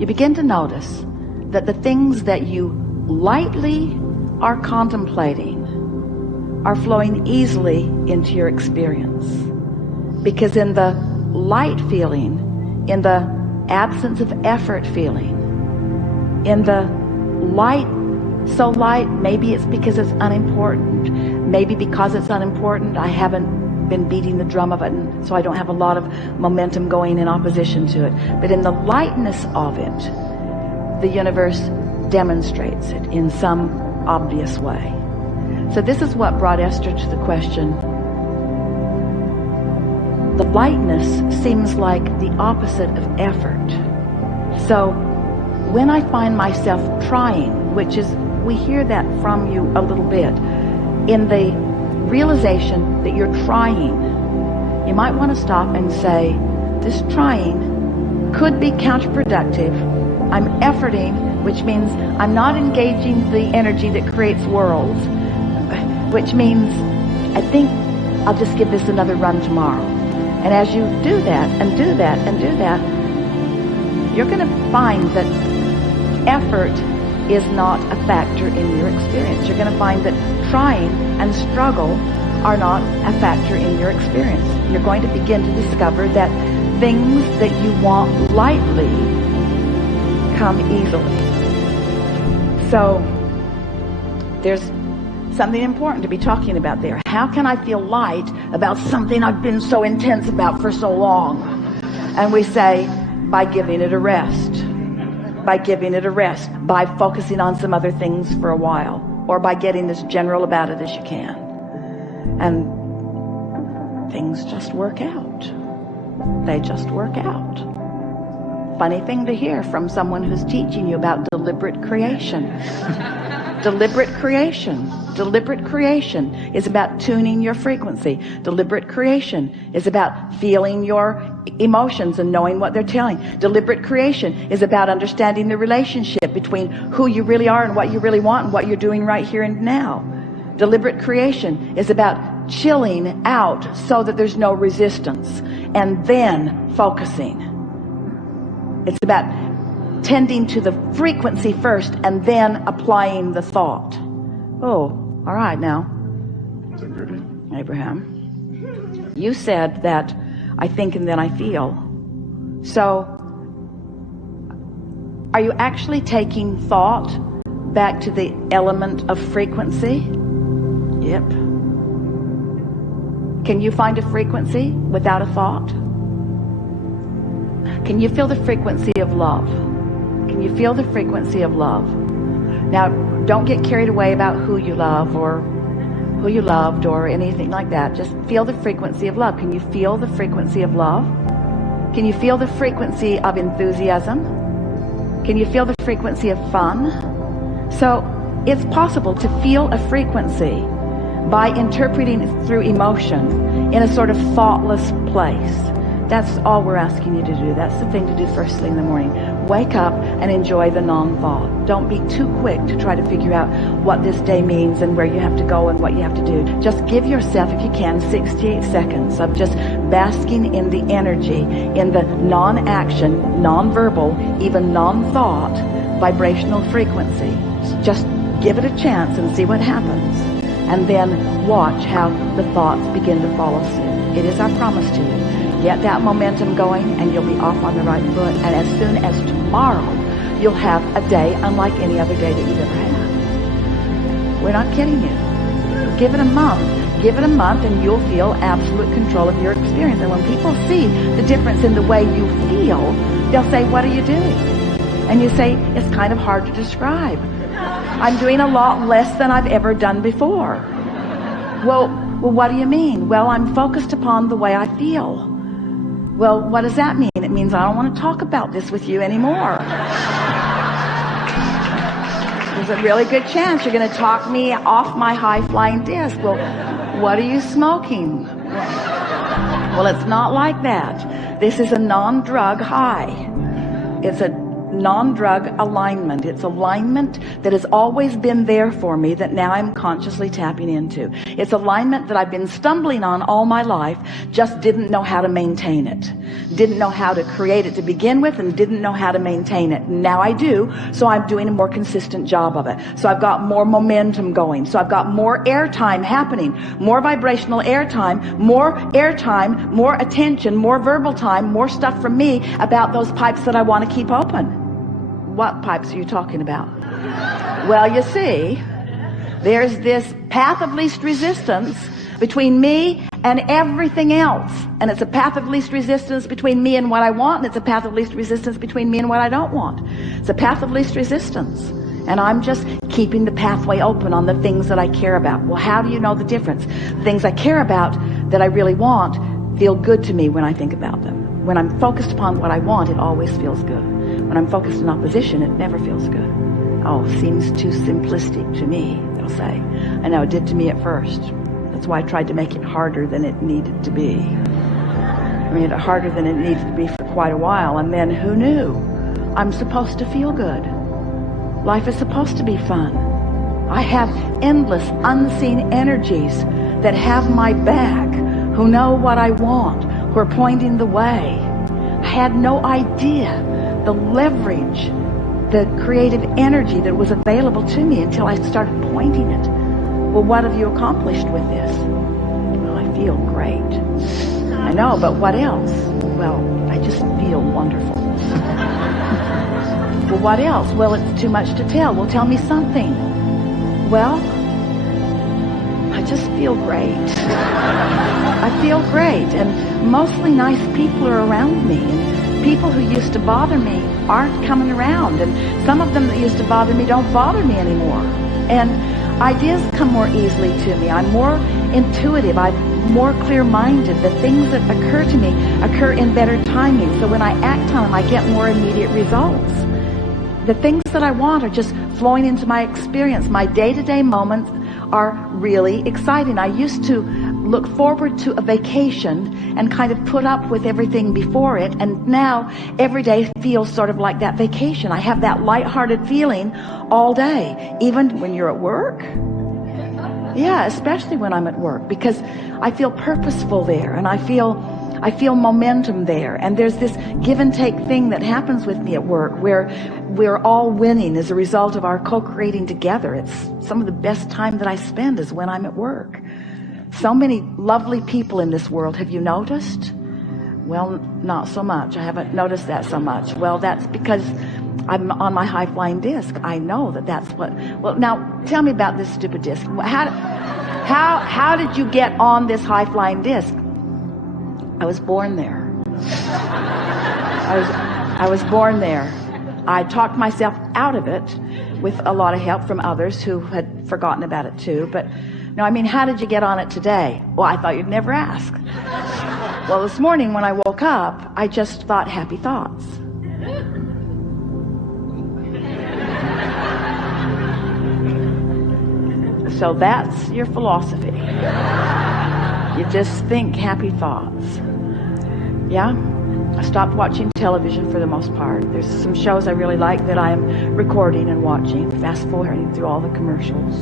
you begin to notice that the things that you lightly are contemplating are flowing easily into your experience. Because in the light feeling, in the absence of effort feeling, in the light, so light, maybe it's because it's unimportant. Maybe because it's unimportant, I haven't been beating the drum of it, and so I don't have a lot of momentum going in opposition to it. But in the lightness of it, the universe demonstrates it in some obvious way. So this is what brought Esther to the question. The lightness seems like the opposite of effort. So when I find myself trying, which is, we hear that from you a little bit, in the realization that you're trying, you might want to stop and say, this trying could be counterproductive. I'm efforting, which means I'm not engaging the energy that creates worlds, which means I think I'll just give this another run tomorrow. And as you do that and do that and do that, you're going to find that effort is not a factor in your experience. You're going to find that trying and struggle are not a factor in your experience. You're going to begin to discover that things that you want lightly come easily. So there's something important to be talking about there. How can I feel light about something I've been so intense about for so long? And we say, by giving it a rest. By giving it a rest. By focusing on some other things for a while. Or by getting as general about it as you can. And things just work out. They just work out. Funny thing to hear from someone who's teaching you about deliberate creation. Deliberate creation. Deliberate creation is about tuning your frequency. Deliberate creation is about feeling your emotions and knowing what they're telling. Deliberate creation is about understanding the relationship between who you really are and what you really want and what you're doing right here and now. Deliberate creation is about chilling out so that there's no resistance and then focusing. It's about tending to the frequency first and then applying the thought. Oh, all right now. Abraham, you said that I think and then I feel. So, are you actually taking thought back to the element of frequency? Yep. Can you find a frequency without a thought? Can you feel the frequency of love? Can you feel the frequency of love? Now, don't get carried away about who you love or who you loved or anything like that. Just feel the frequency of love. Can you feel the frequency of love? Can you feel the frequency of enthusiasm? Can you feel the frequency of fun? So it's possible to feel a frequency by interpreting it through emotion in a sort of thoughtless place. That's all we're asking you to do. That's the thing to do first thing in the morning. Wake up and enjoy the non-thought. Don't be too quick to try to figure out what this day means and where you have to go and what you have to do. Just give yourself, if you can, 68 seconds of just basking in the energy, in the non-action, non-verbal, even non-thought vibrational frequency. Just give it a chance and see what happens. And then watch how the thoughts begin to follow suit. It is our promise to you. Get that momentum going and you'll be off on the right foot. And as soon as tomorrow, you'll have a day unlike any other day that you've ever had. We're not kidding you. Give it a month. Give it a month and you'll feel absolute control of your experience. And when people see the difference in the way you feel, they'll say, what are you doing? And you say, it's kind of hard to describe. I'm doing a lot less than I've ever done before. Well, what do you mean? Well, I'm focused upon the way I feel. Well, what does that mean? It means I don't want to talk about this with you anymore. There's a really good chance you're going to talk me off my high-flying disc. Well, what are you smoking? Well, it's not like that. This is a non-drug high. It's a non-drug alignment. It's alignment that has always been there for me that now I'm consciously tapping into. It's alignment that I've been stumbling on all my life, just didn't know how to maintain it. Didn't know how to create it to begin with and didn't know how to maintain it. Now I do, so I'm doing a more consistent job of it. So I've got more momentum going. So I've got more airtime happening, more vibrational airtime, more attention, more verbal time, more stuff from me about those pipes that I want to keep open. What pipes are you talking about? Well, you see, there's this path of least resistance between me and everything else. And it's a path of least resistance between me and what I want, and it's a path of least resistance between me and what I don't want. It's a path of least resistance. And I'm just keeping the pathway open on the things that I care about. Well, how do you know the difference? The things I care about that I really want feel good to me when I think about them. When I'm focused upon what I want, it always feels good. When I'm focused in opposition, it never feels good. Oh, seems too simplistic to me, they'll say. I know it did to me at first. That's why I tried to make it harder than it needed to be. I made it harder than it needed to be for quite a while, and then who knew? I'm supposed to feel good. Life is supposed to be fun. I have endless unseen energies that have my back, who know what I want, who are pointing the way. I had no idea the leverage, the creative energy that was available to me until I started pointing it. Well, what have you accomplished with this? Well, I feel great. I know, but what else? Well, I just feel wonderful. Well, what else? Well, it's too much to tell. Well, tell me something. Well, I just feel great. I feel great, and mostly nice people are around me. And people who used to bother me aren't coming around, and some of them that used to bother me don't bother me anymore. And ideas come more easily to me. I'm more intuitive. I'm more clear-minded. The things that occur to me occur in better timing. So when I act on them, I get more immediate results. The things that I want are just flowing into my experience. My day-to-day moments are really exciting. I used to look forward to a vacation and kind of put up with everything before it, and now every day feels sort of like that vacation. I have that lighthearted feeling all day, even when you're at work. Yeah, especially when I'm at work, because I feel purposeful there, and I feel momentum there, and there's this give and take thing that happens with me at work where we're all winning as a result of our co-creating together. It's some of the best time that I spend is when I'm at work. So many lovely people in this world. Have you noticed? Well, not so much. I haven't noticed that so much. Well, that's because I'm on my high-flying disc. I know that that's what... Well, now, tell me about this stupid disc. How did you get on this high-flying disc? I was born there. I was born there. I talked myself out of it with a lot of help from others who had forgotten about it too. But no, I mean, how did you get on it today? Well, I thought you'd never ask. Well, this morning when I woke up, I just thought happy thoughts. So that's your philosophy. You just think happy thoughts. Yeah? I stopped watching television for the most part. There's some shows I really like that I'm recording and watching, fast forwarding through all the commercials,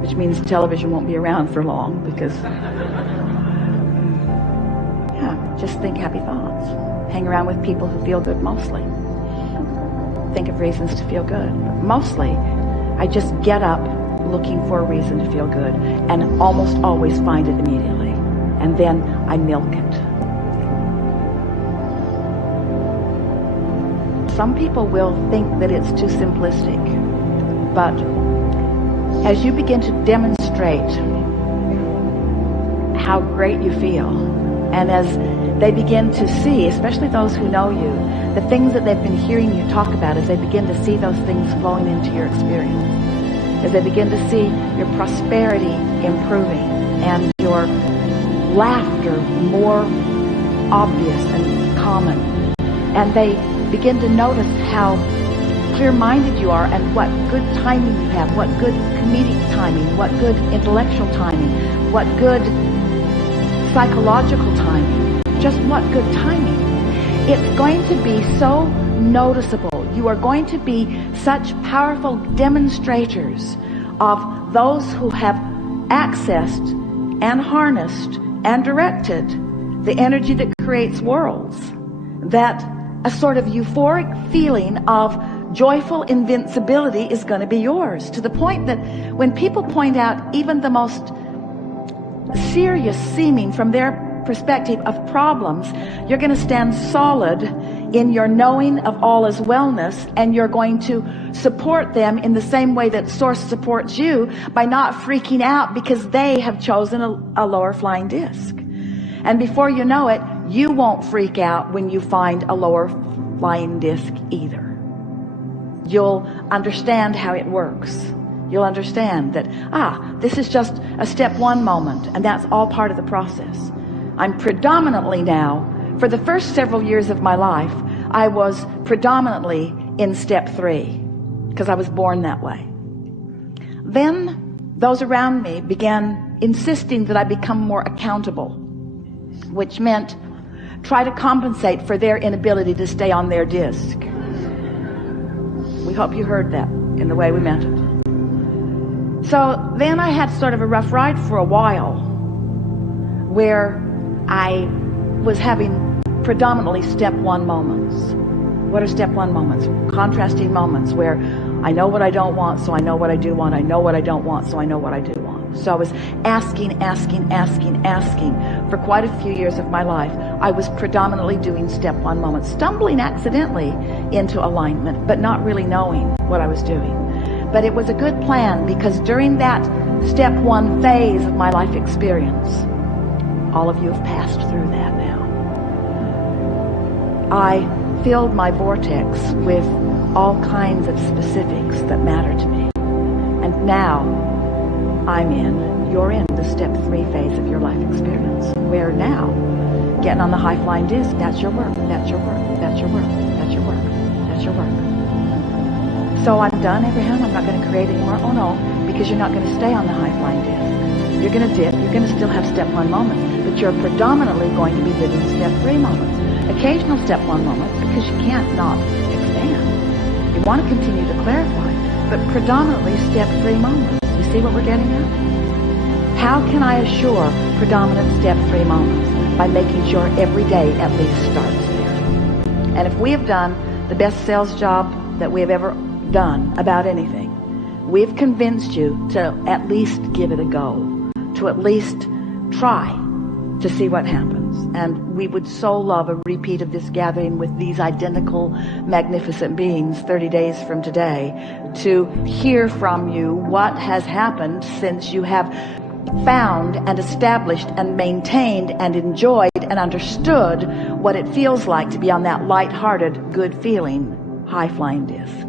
which means television won't be around for long because, yeah, just think happy thoughts. Hang around with people who feel good mostly. Think of reasons to feel good. But mostly, I just get up looking for a reason to feel good and almost always find it immediately. And then I milk it. Some people will think that it's too simplistic, but as you begin to demonstrate how great you feel, and as they begin to see, especially those who know you, the things that they've been hearing you talk about, as they begin to see those things flowing into your experience, as they begin to see your prosperity improving and your laughter more obvious and common, and they begin to notice how clear-minded you are and what good timing you have, what good comedic timing, what good intellectual timing, what good psychological timing, just what good timing. It's going to be so noticeable. You are going to be such powerful demonstrators of those who have accessed and harnessed and directed the energy that creates worlds, that a sort of euphoric feeling of joyful invincibility is going to be yours, to the point that when people point out even the most serious seeming from their perspective of problems, you're going to stand solid in your knowing of all is wellness, and you're going to support them in the same way that Source supports you, by not freaking out because they have chosen a lower flying disc. And before you know it, you won't freak out when you find a lower flying disc either. You'll understand how it works. You'll understand that, this is just a step one moment, and that's all part of the process. I'm predominantly now, for the first several years of my life, I was predominantly in step 3 because I was born that way. Then those around me began insisting that I become more accountable, which meant try to compensate for their inability to stay on their disc. We hope you heard that in the way we meant it. So then I had sort of a rough ride for a while, where I was having predominantly step 1 moments. What are step 1 moments? Contrasting moments where I know what I don't want, so I know what I do want. I know what I don't want, so I know what I do want. So I was asking for quite a few years of my life. I was predominantly doing step 1 moments, stumbling accidentally into alignment, but not really knowing what I was doing. But it was a good plan, because during that step 1 phase of my life experience, all of you have passed through that now, I filled my vortex with all kinds of specifics that matter to me. And now you're in the step 3 phase of your life experience, where now getting on the high flying disc, that's your work, that's your work, that's your work, that's your work, that's your work. So I'm done, Abraham, I'm not going to create anymore. Oh no, because you're not going to stay on the high flying disc. You're going to dip, you're going to still have step 1 moments, but you're predominantly going to be living step 3 moments. Occasional step 1 moments, because you can't not expand. You want to continue to clarify, but predominantly step 3 moments. You see what we're getting at? How can I assure predominant step 3 moments? By making sure every day at least starts there. And if we have done the best sales job that we have ever done about anything, we've convinced you to at least give it a go, to at least try to see what happens. And we would so love a repeat of this gathering with these identical magnificent beings 30 days from today, to hear from you what has happened since you have found and established and maintained and enjoyed and understood what it feels like to be on that light-hearted, good feeling high flying disc.